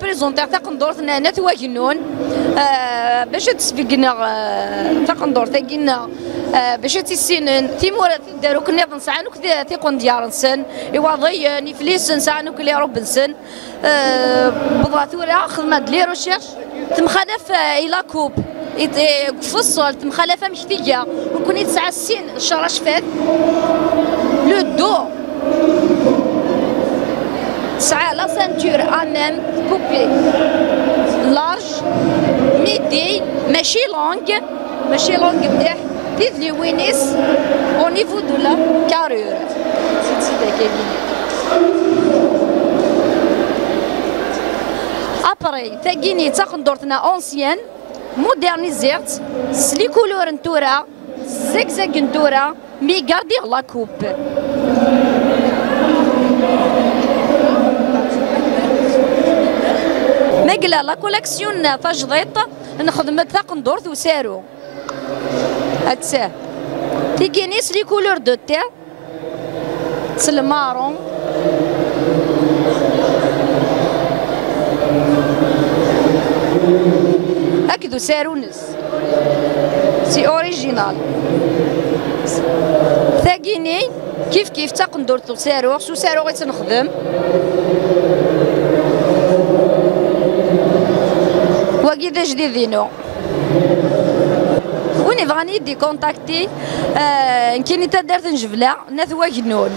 بريزونتيغ تقندورتنا انا تواجنون باش تسبقنا تقندور تاقينا باش تيسينن تيمور دارو كنا نسعانو كذا تيقون ديار نسن يواضي نفليس نسعانو كلي رب نسن بضاتورا خدمه لي روشيرش تمخالف الى كوب فصل تمخالفه مشتيه وكون يتسعى السين الشهر شفات لو دو تسعى لا سانتور امام كوبي لارج ميدي ماشي لونغ مليح تيد لي وينيس او نيفو دو لا كارور ابري تاكيني تاخندورتنا اونسيان مودرنيزيرت سلي كولور نتورا زيكزاك نتورا مي غاردي لا كوب مقلا لا كوليكسيون تجديط نخدم تاقندورت وسارو هكساه تيكينيس لي كولور دو تير تسلمارون هكذو سارونس سي اوريجينال ثاقيني كيف تاقندورت وسارو سارو غير تنخدم وكذا جديدينو وين بغاني يدي كونتاكتي كاين تا دارت نجبله ناثوا جنون